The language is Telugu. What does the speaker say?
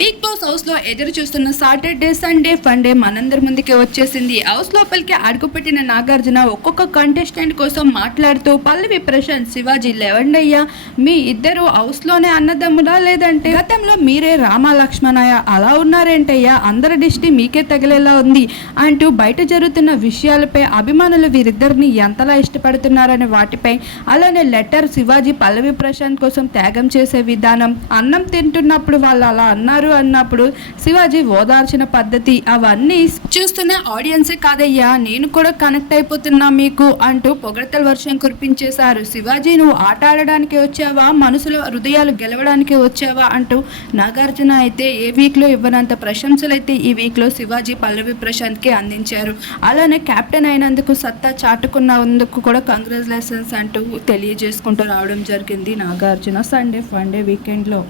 బిగ్ బాస్ హౌస్లో ఎదురు చూస్తున్న సాటర్డే సండే ఫండే మనందరి ముందుకి వచ్చేసింది. హౌస్ లోపలికి అడుగుపెట్టిన నాగార్జున ఒక్కొక్క కంటెస్టెంట్ కోసం మాట్లాడుతూ పల్లవి ప్రశాంత్ శివాజీ లెవండయ్య మీ ఇద్దరు హౌస్లోనే అన్నదమ్ములా లేదంటే? గతంలో మీరే రామ లక్ష్మణయ్య అలా ఉన్నారేంటయ్యా? అందరి దిష్టి మీకే తగిలేలా ఉంది అంటూ బయట జరుగుతున్న విషయాలపై అభిమానులు వీరిద్దరిని ఎంతలా ఇష్టపడుతున్నారనే వాటిపై అలానే లెటర్ శివాజీ పల్లవి ప్రశాంత్ కోసం త్యాగం చేసే విధానం అన్నం తింటున్నప్పుడు వాళ్ళు అలా అన్నారు. అన్నప్పుడు శివాజీ ఓదార్చిన పద్ధతి అవన్నీ చూస్తున్న ఆడియన్సే కాదయ్యా నేను కూడా కనెక్ట్ అయిపోతున్నా మీకు అంటూ పొగడతల వర్షం కురిపించేశారు. శివాజీ నువ్వు ఆట ఆడడానికి వచ్చావా? మనసులో హృదయాలు గెలవడానికి వచ్చావా? అంటూ నాగార్జున అయితే ఏ వీక్లో ఇవ్వనంత ప్రశంసలు అయితే ఈ వీక్లో శివాజీ పల్లవి ప్రశాంత్కి అందించారు. అలానే కెప్టెన్ అయినందుకు సత్తా చాటుకున్నందుకు కూడా కంగ్రాచులేషన్స్ అంటూ తెలియజేసుకుంటూ రావడం జరిగింది నాగార్జున సండే ఫండే వీకెండ్లో.